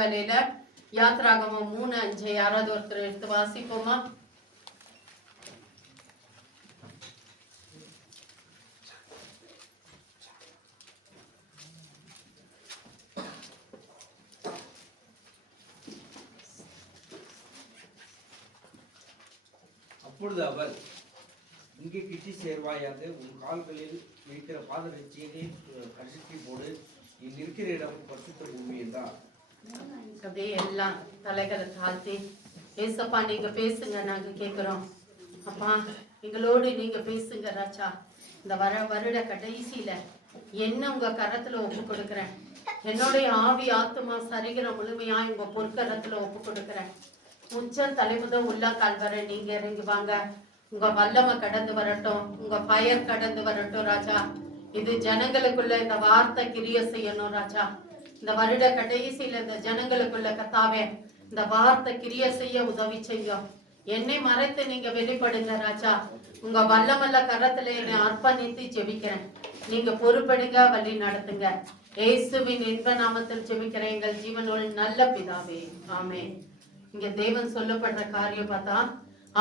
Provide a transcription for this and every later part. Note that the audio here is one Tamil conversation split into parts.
வேலையில யாத்ராகமம் 3:5 யாராவது ஒருத்தர் எடுத்து வாசிப்போமா? அப்பொழுது அவர், இங்கே கிட்டி சேர்வாயாக, உன் கால்களில் இருக்கிற பாதரட்சியை கசக்கி போடு, நீ நிற்கிற இடம் பரிசுத்த பூமி என்றார். அப்படியே எல்லாம் தலைகளை தாழ்த்தி, ஏசப்பா நீங்க பேசுங்க, நாங்க கேட்கிறோம். அப்பா எங்களோடு நீங்க பேசுங்க ராஜா. இந்த வருட கடைசியில என்ன உங்க கரத்துல ஒப்பு கொடுக்குறேன். என்னுடைய ஆவி ஆத்துமா சரீரம் முழுமையா உங்க பொற்கரத்துல ஒப்பு கொடுக்குறேன். உச்ச தலைமுதல் உள்ள கால்வரை நீங்க இறங்கி வாங்க. உங்க வல்லமை கடந்து வரட்டும், உங்க பயர் கடந்து வரட்டும் ராஜா. இது ஜனங்களுக்குள்ள இந்த வார்த்தை கிரிய செய்யணும் ராஜா. இந்த வருட கடைசியில இந்த ஜனங்களுக்குள்ள கத்தாவே இந்த வார்த்தை கிரிய செய்ய உதவி செய்யும். என்னை மறைத்து நீங்க வெளிப்படுங்க ராஜா. உங்க வல்லமல்ல கரத்துல என்னை அர்ப்பணித்து ஜெபிக்கிறேன். நீங்க பொறுப்படுங்க, வழி நடத்துங்க. இயேசுவின் இன்ப நாமத்தில் ஜெபிக்கிறேன் எங்கள் ஜீவனுள் நல்ல பிதாவே, ஆமென். இங்க தேவன் சொல்லப்படுற காரியம் பார்த்தா,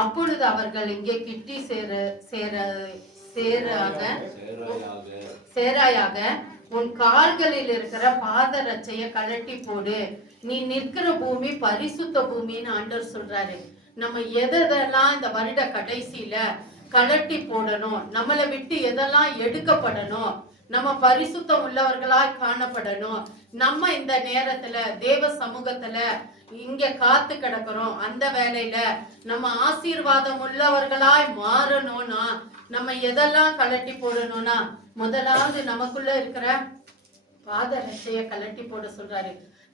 அப்பொழுது அவர்கள் இங்கே கிட்டி சேராயாக உன் கால்களில் இருக்கிற பாதரட்சைய கழட்டி போடு, நீ நிற்கிற பூமி பரிசுத்த பூமின்னு ஆண்டவர் சொல்றாரு. நம்ம எதெல்லாம் இந்த வருட கடைசியில கழட்டி போடணும், நம்மளை விட்டு எதெல்லாம் எடுக்கப்படணும், நம்ம பரிசுத்தம் உள்ளவர்களாய் காணப்படணும். நம்ம இந்த நேரத்துல தேவ சமூகத்துல இங்க காத்து கிடக்கிறோம். அந்த வேலையில நம்ம ஆசீர்வாதம் உள்ளவர்களாய் மாறணும்னா நம்ம எதெல்லாம் கழட்டி போடணும்னா, முதலாவது நமக்குள்ள இருக்கிற பாதரட்சைய கழட்டி போட சொல்றாரு.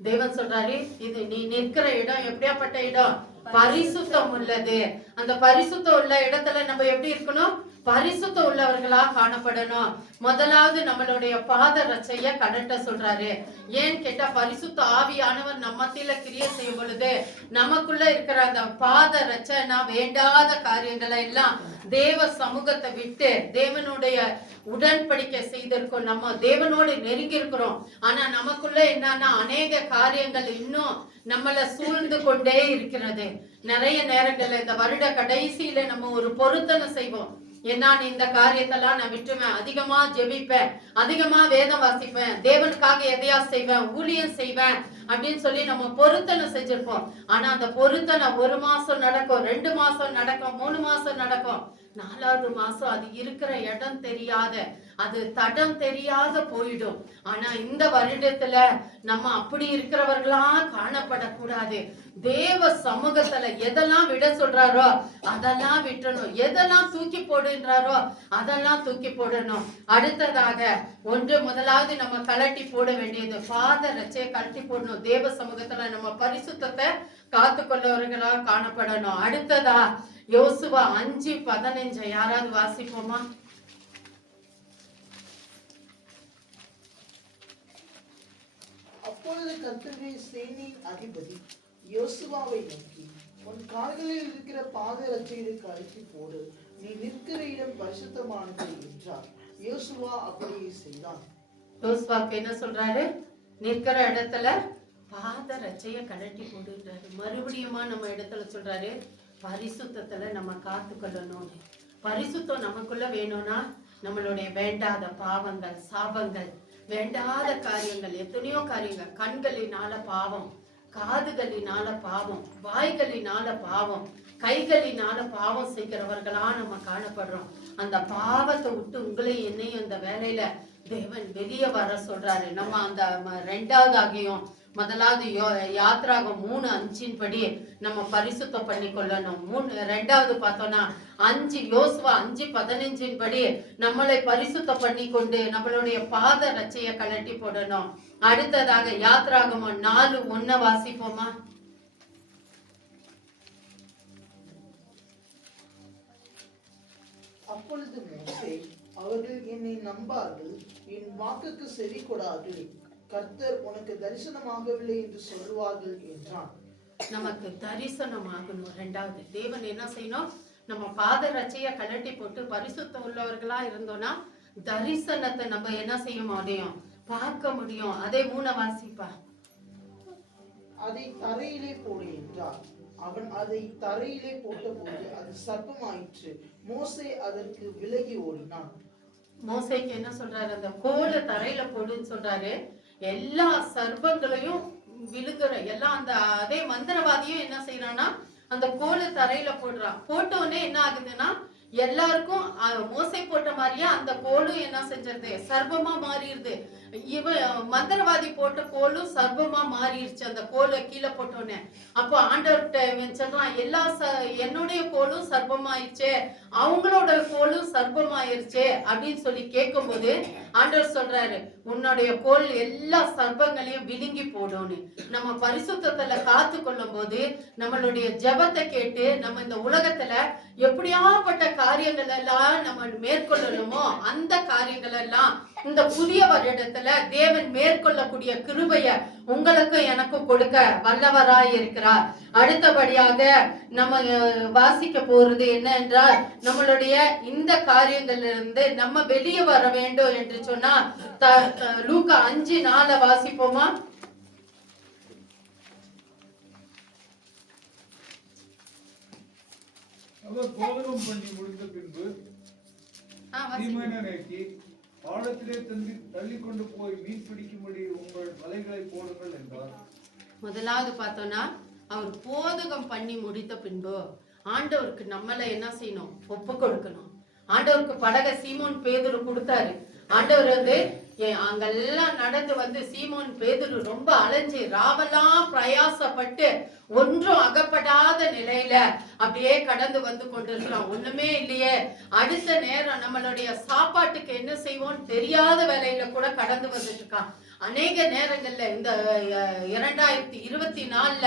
தேவன் சொல்றாரு, இது நீ நிற்கிற இடம் எப்படியாப்பட்ட இடம்? பரிசுத்தம் உள்ளது. அந்த பரிசுத்தம் உள்ள இடத்துல நம்ம எப்படி இருக்கணும்? பரிசுத்தம் உள்ளவர்களா காணப்படணும். முதலாவது நம்மளுடைய பாதரட்சைய கழட்ட சொல்றாரு. ஏன்னு கேட்டா, பரிசுத்த ஆவியானவர் நம்ம மத்தியில கிரியை செய்யும் பொழுது நமக்குள்ள இருக்கிற அந்த பாதரட்சைனா வேண்டாத காரியங்களை எல்லாம் தேவ சமூகத்தை விட்டு தேவனுடைய உடன்படிக்கை செய்திருக்கோம். நம்ம தேவனோடு நெருங்கி இருக்கிறோம். ஆனா நமக்குள்ள என்னன்னா அநேக காரியங்கள் இன்னும் நம்மளை சூழ்ந்து கொண்டே இருக்கிறது. நிறைய நேரங்கள்ல இந்த வருட கடைசியில நம்ம ஒரு பொருத்தனை செய்வோம். ஏன்னா இந்த காரியத்தெல்லாம் நான் விட்டுருவேன், அதிகமா ஜெபிப்பேன், அதிகமா வேதம் வாசிப்பேன், தேவனுக்காக எதையா செய்வேன், ஊழியம் செய்வேன் அப்படின்னு சொல்லி நம்ம பொருத்தனை செஞ்சிருப்போம். ஆனா அந்த பொருத்தனை 1 மாசம் நடக்கும், 2 மாசம் நடக்கும், 3 மாசம் நடக்கும். 4வது மாசம் அது இருக்கிற இடம் தெரியாத, அது தடம் தெரியாத போயிடும். ஆனா இந்த வருடத்துல நம்ம அப்படி இருக்கிறவர்களா காணப்படக்கூடாது. தேவ சமூகத்துல எதெல்லாம் விட சொல்றாரோ அதெல்லாம் விட்டணும், எதெல்லாம் தூக்கி போடுன்றாரோ அதெல்லாம் தூக்கி போடணும். அடுத்ததாக முதலாவது நம்ம கழட்டி போட வேண்டியது பாதரட்சையை கழட்டி போடணும். தேவ சமூகத்துல நம்ம பரிசுத்தத்தை காத்து கொள்ளவர்களா காணப்படணும். அடுத்ததா யோசுவா 5:15 யாராவது வாசிப்போமா? அப்பொழுது கர்த்தருடைய சேனையின் அதிபதி யோசுவாவை நோக்கி, உன் கால்களில் இருக்கிற பாதரட்சையை கழட்டி போடு, நீ நிற்கிற இடம் பரிசுத்தமானது என்றார். யோசுவா அப்படியே செய்தான். யோசுவாக்கு என்ன சொல்றாரு? நிற்கிற இடத்துல பாதரட்சைய கழட்டி போடுன்றாரு. மறுபடியுமா நம்ம இடத்துல சொல்றாரு, பரிசுத்தத்துல நம்ம காத்து கொள்ளணும்னு. பரிசுத்தம் நமக்குள்ள வேணும்னா நம்மளுடைய வேண்டாத பாவங்கள், சாபங்கள், வேண்டாத காரியங்கள், எத்தனையோ காரியங்கள், கண்களினால பாவம், காதுகளினால பாவம், வாய்களினால பாவம், கைகளினால பாவம் செய்கிறவர்களா நம்ம காணப்படுறோம். அந்த பாவத்தை விட்டு உங்களை என்னையும் இந்த வேலையில தேவன் வெளியே வர சொல்றாரு. நம்ம அந்த 2வது முதலாவது யாத்ராகம் 3:5 படி நம்ம பரிசுத்தம் பண்ணி கொள்ளணும். 2வது பார்த்தோம்னா யோசுவா 5:15 படி நம்மளை பரிசுத்தம் பண்ணி கொண்டு நம்மளுடைய பாதரட்சையை கழட்டி போடணும். அடுத்ததாக யாத்ராகம் 4:1 வாசிப்போமா? அப்பொழுது மோசே, அவர்கள் என்னை நம்பார்கள், என் வாக்குக்கு செவி கொடார்கள், கர்த்தர் உனக்கு தரிசனமாகவில்லை என்று சொல்லுவார்கள் என்றான். நமக்கு தரிசனமாகணும். 2வது தேவன் என்ன செய்யணும்? நம்ம பாதரட்சைய கழட்டி போட்டு பரிசுத்தம் உள்ளவர்களா இருந்தோம்னா தரிசனத்தை நம்ம என்ன செய்ய முடியும்? பார்க்க முடியும். அதே 3 வாசிப்பா. அதை தரையிலே போடு என்றார். அவன் அதை தரையிலே போட்டபோது அது சர்ப்பமாயிற்று. மோசே அதற்கு விலகி ஓடினான். மோசேக்கு என்ன சொல்றாரு? அந்த கோலை தரையில போடுன்னு சொல்றாரு. எல்லா சர்ப்பங்களையும் விழுங்குற எல்லாம் அந்த அதே மந்திரவாதியும் என்ன செய்யறான்னா அந்த கோலை தரையில போடுறான். போட்ட உடனே என்ன ஆகுதுன்னா எல்லாருக்கும் மோசை போட்ட மாதிரியே அந்த கோலும் என்ன செஞ்சிருது? சர்ப்பமா மாறிடுது. மந்திரவாதி போட்ட கோலும் சர்ப்பமா மாறிடுச்சு அந்த கோலை கீழே போட்டோன்னே. அப்போ ஆண்டவர்கிட்ட சொல்றான், என்னுடைய கோலும் சர்ப்பமாயிருச்சே, அவங்களோட கோலும் சர்ப்பமாயிருச்சே அப்படின்னு சொல்லி கேட்கும் போது ஆண்டவர் சொல்றாரு, உன்னுடைய கோல் எல்லா சர்ப்பங்களையும் விழுங்கி போடும்னு. நம்ம பரிசுத்தத்துல காத்து கொள்ளும் போது நம்மளுடைய ஜெபத்தை கேட்டு நம்ம இந்த உலகத்துல எப்படியாப்பட்ட காரியங்கள் எல்லாம் நம்ம மேற்கொள்ளணுமோ அந்த காரியங்கள் எல்லாம் இந்த புதிய வருடத்துல தேவன் மேற்கொள்ளக்கூடிய கிருபைய உங்களுக்கும் எனக்கும் கொடுக்க வல்லவராய் இருக்கிறார். அடுத்தபடியாக நம்ம வாசிக்க போறது என்ன என்றால், நம்மளுடைய இந்த காரியங்கள்ல இருந்து நம்ம வெளியே வர வேண்டும் என்று சொன்னா லூக்கா 5:4 வாசிப்போமா? அவர் போதகம் பண்ணி முடிந்த பின்பு சீமோனை நோக்கி, ஆழத்திலே தள்ளி கொண்டு போய் மீன் பிடிக்கும்படி உங்கள் வலைகளை போடுங்கள் என்றார். முதலாவது பார்த்தோம்னா, அவர் போதகம் பண்ணி முடித்த பின்பு ஆண்டவருக்கு நம்மள என்ன செய்யணும்? ஒப்பு கொடுக்கணும். ஆண்டவருக்கு படகை சீமோன் பேதுரு கொடுத்தாரு. ஆண்டவர் அங்கெல்லாம் நடந்து வந்து சீமோன் பேதுரு ரொம்ப அலைஞ்சு ராவெல்லாம் பிரயாசப்பட்டு ஒன்றும் அகப்படாத நிலையில அப்படியே கடந்து வந்து கொண்டிருக்கிறோம். ஒண்ணுமே இல்லையே. அடுத்த நேரம் நம்மளுடைய சாப்பாட்டுக்கு என்ன செய்வோம் தெரியாத வேலையில கூட கடந்து வந்துட்டு இருக்கான். அநேக நேரங்கள்ல இந்த 2024ல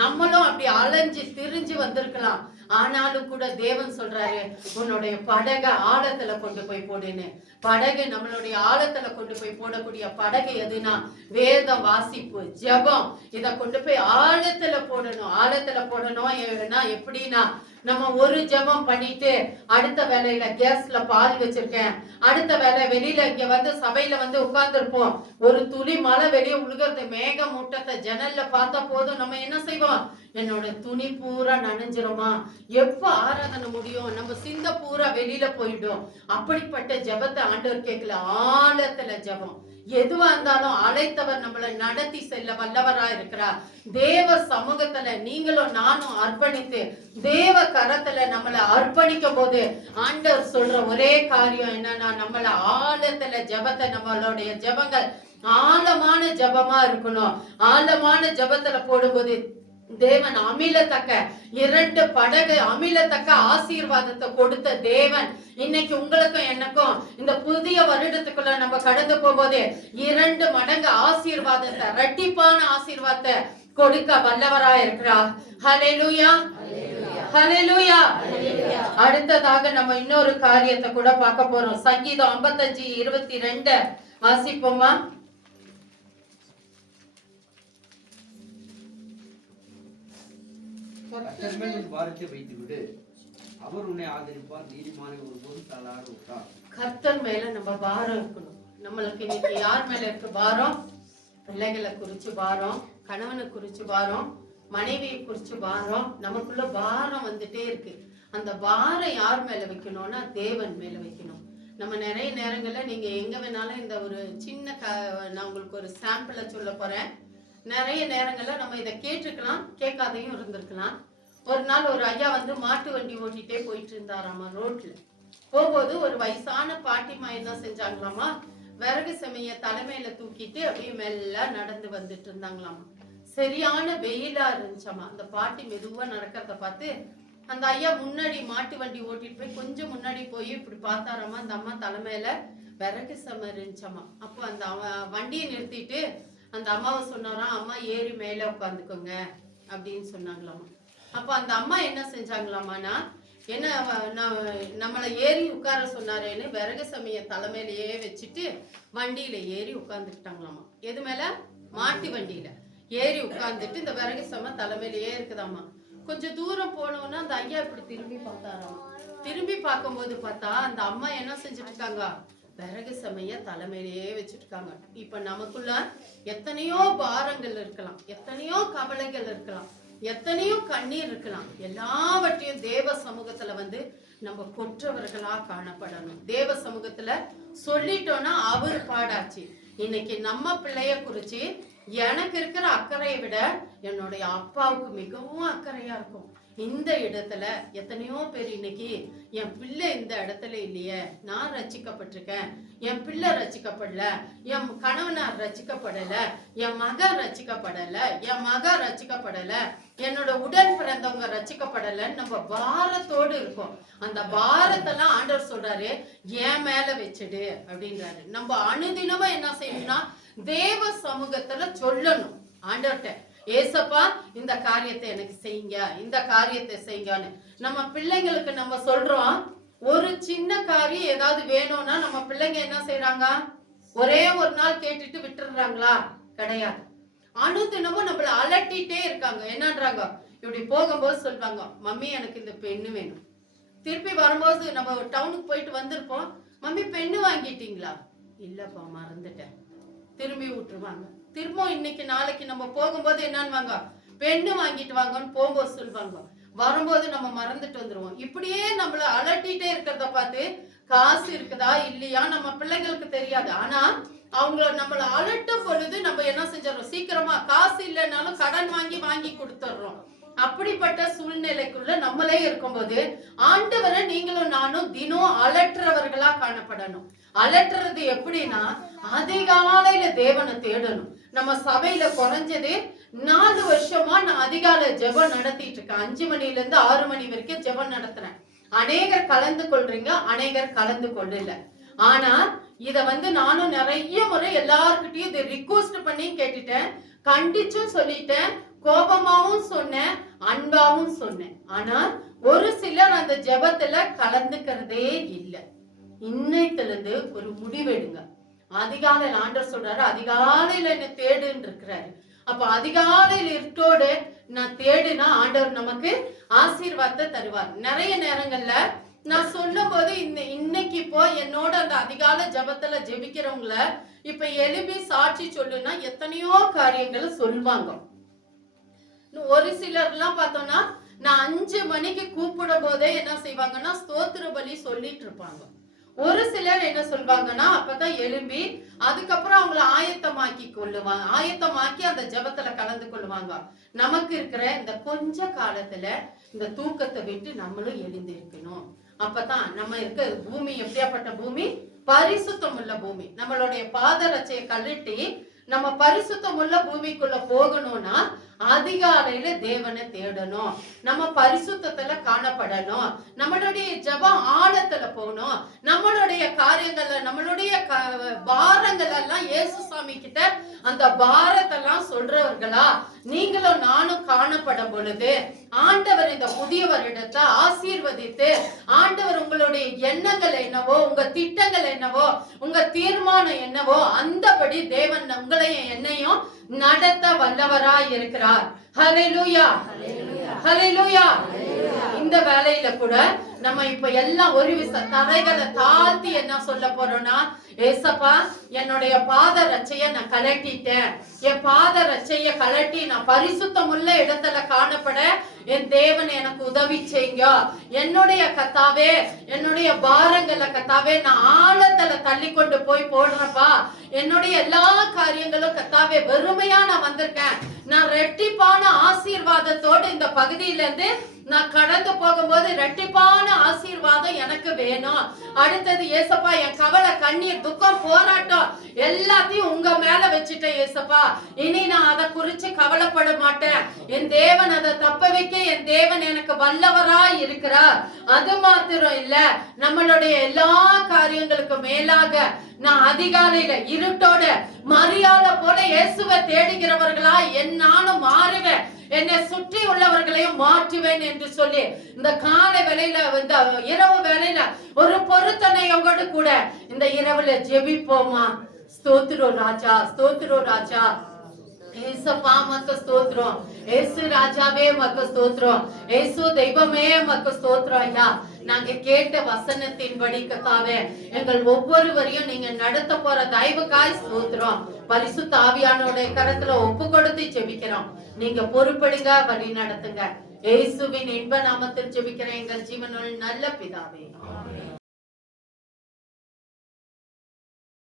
நம்மளும் அப்படி அலைஞ்சு திரிஞ்சு வந்திருக்கலாம். ஆனாலும் கூட தேவன் சொல்றாரு, உன்னுடைய படகை ஆழத்துல கொண்டு போய் போடுன்னு. படகு நம்மளுடைய ஆழத்துல கொண்டு போய் போடக்கூடிய படகு எதுனா வேதம் வாசிப்பு, ஜெபம். இத கொண்டு போய் ஆழத்துல போடணும். ஆழத்துல போடணும் எப்படின்னா, நம்ம ஒரு ஜெபம் பண்ணிட்டு அடுத்த வேலையில கேஸ்ல பால் வச்சிருக்கேன், அடுத்த வேலை வெளியில இங்க வந்து சபையில வந்து உட்கார்ந்துருப்போம், ஒரு துளி மழை வெளியே உழுகிறது, மேக மூட்டத்தை ஜன்னல்ல பார்த்தா போதும் நம்ம என்ன செய்வோம்? என்னோட துணி பூரா நனைஞ்சிருமா, எப்ப ஆராதனை முடியும், நம்ம சிந்த பூரா வெளியில போயிடும். அப்படிப்பட்ட ஜெபத்தை ஆண்டவர் கேட்கல. ஆழத்துல ஜெபம். எதுவா இருந்தாலும் அழைத்தவர் நம்மளை நடத்தி செல்ல வல்லவரா இருக்கிறார். தேவ சமூகத்துல நீங்களும் நானும் அர்ப்பணித்து தேவ கரத்துல நம்மளை அர்ப்பணிக்கும் போது ஆண்டவர் சொல்ற ஒரே காரியம் என்னன்னா, நம்மள ஆழத்துல ஜெபத்தை, நம்மளுடைய ஜெபங்கள் ஆழமான ஜெபமா இருக்கணும். ஆழமான ஜெபத்துல போடும்போது தேவன் அமிலத்தக்க 2 படகு அமிலத்தக்க ஆசீர்வாதத்தை கொடுத்த தேவன் இன்னைக்கு உங்களுக்கும் எனக்கும் இந்த புதிய வருடத்துக்குள்ள நம்ம கடந்து போகும்போது 2 மடங்கு ஆசீர்வாதத்தை, இரட்டிப்பான ஆசீர்வாதத்தை கொடுக்க வல்லவராய் இருக்கிறார். ஹல்லேலூயா, ஹல்லேலூயா. அடுத்ததாக நம்ம இன்னொரு காரியத்தை கூட பார்க்க போறோம். சங்கீதம் 55:22 வாசிப்போமா? கர்த்தர் மேல் உன் பாரத்தை வைத்து விடு, அவர் உன்னை ஆதரிப்பார், நீதிமானை ஒருபோதும் தள்ளாட விட்டார். கர்த்தர் மேல நம்ம பாரம் இருக்கணும். நம்மளுக்கு இன்னைக்கு யார் மேல இருக்கு பாரம்? பிள்ளைகளை குறிச்சு பாரம், கணவனை குறிச்சு பாரம், மனைவியை குறிச்சு பாரம். நமக்குள்ள பாரம் வந்துட்டே இருக்கு. அந்த பாரம் யார் மேல வைக்கணும்னா தேவன் மேல வைக்கணும். நம்ம நிறைய நேரங்கள்ல நீங்க எங்க வேணாலும் இந்த ஒரு சின்ன நான் உங்களுக்கு ஒரு சாம்பிளை சொல்ல போறேன். நிறைய நேரங்கள்ல நம்ம இதை கேட்டிருக்கலாம், கேட்காதையும் இருந்திருக்கலாம். ஒரு நாள் ஒரு ஐயா வந்து மாட்டு வண்டி ஓட்டிட்டே போயிட்டு இருந்தாராமா. ரோட்ல போகும்போது ஒரு வயசான பாட்டிமா என்ன செஞ்சாங்களாமா, விறகு செமைய தலைமையில தூக்கிட்டு அப்படியே மெல்ல நடந்து வந்துட்டு இருந்தாங்களாமா. சரியான வெயிலா இருந்துச்சாமா. அந்த பாட்டி மெதுவா நடக்கிறத பார்த்து அந்த ஐயா முன்னாடி மாட்டு வண்டி ஓட்டிட்டு போய் கொஞ்சம் முன்னாடி போய் இப்படி பார்த்தாராமா. அந்த அம்மா தலைமையில விறகு செம இருந்துச்சாமா. அப்போ அந்த வண்டியை நிறுத்திட்டு அந்த அம்மாவை சொன்னாராம், அம்மா ஏறி மேல உட்காந்துக்கோங்க அப்படின்னு சொன்னாங்களாமா. அப்ப அந்த அம்மா என்ன செஞ்சாங்களாமானா, என்ன நம்மளை ஏறி உட்கார சொன்னாரேன்னு விறகு சமைய தலைமையிலேயே வச்சுட்டு வண்டியில ஏறி உட்கார்ந்துக்கிட்டாங்களாமா. எது மேல? மாட்டு வண்டியில ஏறி உட்கார்ந்துட்டு இந்த விறகு சம தலைமையிலேயே இருக்குதாமா. கொஞ்சம் தூரம் போனோம்னா அந்த ஐயா இப்படி திரும்பி பார்த்தாராமா. திரும்பி பார்க்கும்போது பார்த்தா அந்த அம்மா என்ன செஞ்சுட்டு இருக்காங்க, விறகு சமைய தலைமையிலேயே வச்சுருக்காங்க. இப்ப நமக்குள்ள எத்தனையோ பாரங்கள் இருக்கலாம், எத்தனையோ கவலைகள் இருக்கலாம், எத்தனையோ கண்ணீர் இருக்கலாம். எல்லாவற்றையும் தேவ சமூகத்துல நம்ம கொற்றவர்களா காணப்படணும். தேவ சமூகத்துல சொல்லிட்டோம்னா அவர் பாடாச்சு. இன்னைக்கு நம்ம பிள்ளைய குறிச்சு எனக்கு இருக்கிற அக்கறையை விட என்னுடைய அப்பாவுக்கு மிகவும் அக்கறையா இருக்கும். இந்த இடத்துல எத்தனையோ பேர் இன்னைக்கு என் பிள்ளை இந்த இடத்துல இல்லையே, நான் ரட்சிக்கப்பட்டிருக்கேன், என் பிள்ளை ரட்சிக்கப்படல, என் கணவனார் ரட்சிக்கப்படல, என் மகன் ரட்சிக்கப்படல, என் மகன் ரட்சிக்கப்படல, என்னோட உடன் பிறந்தவங்க ரட்சிக்கப்படலன்னு நம்ம பாரத்தோடு இருக்கோம். அந்த பாரத்தெல்லாம் ஆண்டவர் சொல்றாரு, என் மேல வச்சுடு அப்படின்றாரு. நம்ம அனுதினமும் என்ன செய்யணும்னா தேவ சமூகத்துல சொல்லணும் ஆண்டவர்கிட்ட, ஏசப்பா இந்த காரியத்தை எனக்கு செய்யுங்க, இந்த காரியத்தை செய்யுங்கன்னு. நம்ம பிள்ளைங்களுக்கு நம்ம சொல்றோம், ஒரு சின்ன காரியம் ஏதாவது வேணும்னா நம்ம பிள்ளைங்க என்ன செய்யறாங்க, ஒரே ஒரு நாள் கேட்டுட்டு விட்டுறாங்களா? கிடையாது. அனுதினமும் நம்மள அலட்டிட்டே இருக்காங்க. என்னன்றாங்க, இப்படி போகும்போது சொல்றாங்க, மம்மி எனக்கு இந்த பெண்ணு வேணும். திருப்பி வரும்போது நம்ம டவுனுக்கு போயிட்டு வந்திருப்போம், மம்மி பெண்ணு வாங்கிட்டீங்களா? இல்லப்பா மறந்துட்டேன். திரும்பி விட்டுருவாங்க. திரும்ப இன்னைக்கு நாளைக்கு நம்ம போகும்போது என்னன்னு பெண்ணு வாங்கிட்டு வாங்கன்னு போகும்போது சொல்லுவாங்க, வரும்போது நம்ம மறந்துட்டு வந்துருவோம். இப்படியே நம்மள அலட்டிட்டே இருக்கிறத பார்த்து காசு இருக்குதா இல்லையா நம்ம பிள்ளைங்களுக்கு தெரியாது. ஆனா அவங்கள நம்மள அலட்டும் பொழுது நம்ம என்ன செஞ்சிடறோம், சீக்கிரமா காசு இல்லைன்னாலும் கடன் வாங்கி கொடுத்துடுறோம். அப்படிப்பட்ட சூழ்நிலைக்குள்ள நம்மளே இருக்கும்போது ஆண்டவரை நீங்களும் நானும் தினம் அலற்றவர்களா காணப்படணும். அலற்றுறது எப்படின்னா அதிகாலையில தேவனை தேடணும். நம்ம சபையில குறைஞ்சது 4 வருஷமா நான் அதிகாலை ஜெபம் நடத்திட்டு இருக்கேன். 5 மணில இருந்து 6 மணி வரைக்கும் ஜெபம் நடத்துறேன். அநேகர் கலந்து கொள்றீங்க, அநேகர் கலந்து கொள்ளல. ஆனா இத நானும் நிறைய முறை எல்லார்கிட்டயும் இதை ரிக்வெஸ்ட் பண்ணி கேட்டுட்டேன், கண்டிச்சும் சொல்லிட்டேன், கோபமாவும் சொன்னேன், அன்பாவும் சொன்னேன். ஆனா ஒரு சிலர் அந்த ஜெபத்துல கலந்துக்கிறதே இல்லை. இன்னைத்துல இருந்து ஒரு முடிவெடுங்க. அதிகாலையில் ஆண்டவர் சொல்றாரு, அதிகாலையில என்ன தேடுன்னு இருக்கிறாரு. அப்ப அதிகாலையில் இருட்டோடு நான் தேடுனா ஆண்டவர் நமக்கு ஆசீர்வாதத்தை தருவார். நிறைய நேரங்கள்ல நான் சொல்லும் போது இன்னைக்கு இப்போ என்னோட அந்த அதிகாலை ஜபத்துல ஜெபிக்கிறவங்கள இப்ப எழுப்பி சாட்சி சொல்லுனா எத்தனையோ காரியங்களை சொல்லுவாங்க. ஒரு சிலர்லாம் பார்த்தோம்னா நான் 5 மணிக்கு கூப்பிடும் போதே என்ன செய்வாங்கன்னா ஸ்தோத்திர பலி சொல்லிட்டு இருப்பாங்க. ஒரு சிலர் என்ன சொல்வாங்கன்னா அப்பதான் எழும்பி அதுக்கப்புறம் அவங்கள ஆயத்தமாக்கி அந்த ஜபத்துல கலந்து கொள்ளுவாங்க. நமக்கு இருக்கிற இந்த கொஞ்ச காலத்துல இந்த தூக்கத்தை விட்டு நம்மளும் எழுந்திருக்கணும். அப்பதான் நம்ம இருக்க பூமி எப்படியாப்பட்ட பூமி, பரிசுத்தம் உள்ள பூமி. நம்மளுடைய பாதரட்சையை கழட்டி நம்ம பரிசுத்தம் உள்ள பூமிக்குள்ள போகணும்னா அதிகாலையில தேவனை தேடணும், நம்ம பரிசுத்தத்துல காணப்படணும், நம்மளுடைய ஜெபம் ஆழத்துல போகணும், நம்மளுடைய காரியங்கள்ல நம்மளுடைய பாரங்கள் எல்லாம் இயேசு சாமி கிட்ட அந்த பாரத்தெல்லாம் சொல்றவர்களா நீங்களும் நானும் காணப்படும் பொழுது ஆண்டவர் இந்த புதிய வருடத்தை ஆசீர்வதித்து ஆண்டவர் உங்களுடைய எண்ணங்கள் என்னவோ, உங்க திட்டங்கள் என்னவோ, உங்க தீர்மானம் என்னவோ அந்தபடி தேவன் உங்களையும் என்னையும் நடத்த வல்லவராய் இருக்கிறார். ஹல்லேலூயா, ஹல்லேலூயா. இந்த வேலையில கூட நம்ம இப்ப எல்லாம் ஒரு தரைகளை தாழ்த்தி என்ன சொல்ல போறோம்னா, ஏசப்பா என்னுடைய பாத ரட்சைய நான் கலட்டிட்டேன், என் பாத ரட்சைய கலட்டி நான் பரிசுத்தம் உள்ள இடத்துல காணப்பட என் தேவன் எனக்கு உதவி செய்யுங்க. என்னுடைய கத்தாவே, என்னுடைய பாரங்களை கத்தாவே நான் ஆழத்துல தள்ளி கொண்டு போய் போடுறப்பா. என்னுடைய எல்லா காரியங்களும் கத்தாவே வெறுமையா நான் வந்திருக்கேன். நான் ரெட்டிப்பான ஆசீர்வாதத்தோடு இந்த பகுதியில இருந்து நான் கடந்து போகும்போது ரெட்டிப்பான ஆசீர்வாதம் எனக்கு வேணும். அடுத்தது ஏசப்பா என் கவலை, கண்ணீர், துக்கம், போராட்டம் எல்லாத்தையும் உங்க மேல வச்சுட்டேன் ஏசப்பா. இனி நான் அதை குறிச்சு கவலைப்பட மாட்டேன். என் தேவன் அதை தப்ப வைக்க என் தேவன் எனக்கு வல்லவராய் இருக்கிறார். அது மாத்திரம் இல்ல, நம்மளுடைய எல்லா காரியங்களுக்கு மேலாக நான் அதிகாலையில இருட்டோட மரியாதை போல இயேசுவை தேடுகிறவர்களா நானும் மாறுவேன், என்னை சுற்றி உள்ளவர்களையும் மாற்றுவேன் என்று சொல்லி இந்த காலை வேளையில இந்த இரவு வேளையில ஒரு பொருத்தனையோடு கூட இந்த இரவுல ஜெபிப்போமா. ஸ்தோத்திரம் ராஜா, ஸ்தோத்திரம் ராஜா. ஏசப்பா மக்கு ஸ்தோத்திரம். ஏசு ராஜாவே மக்கு ஸ்தோத்திரம். ஏசு தெய்வமே மக்கு ஸ்தோத்திரம் ஐயா. நாங்க கேட்ட வசனத்தின்படி கர்த்தாவே எங்கள் ஒவ்வொருவரையும் நீங்க நடத்த போற தயவுக்காய் ஸ்தோத்திரம். பரிசுத்த ஆவியானோட கரத்துல ஒப்பு கொடுத்து ஜெபிக்கிறோம். நீங்க பொறுப்படுங்க, வழி நடத்துங்க. இயேசுவின் இன்ப நாமத்தில் ஜெபிக்கிறேன் எங்கள் ஜீவனுள்ள நல்ல பிதாவே.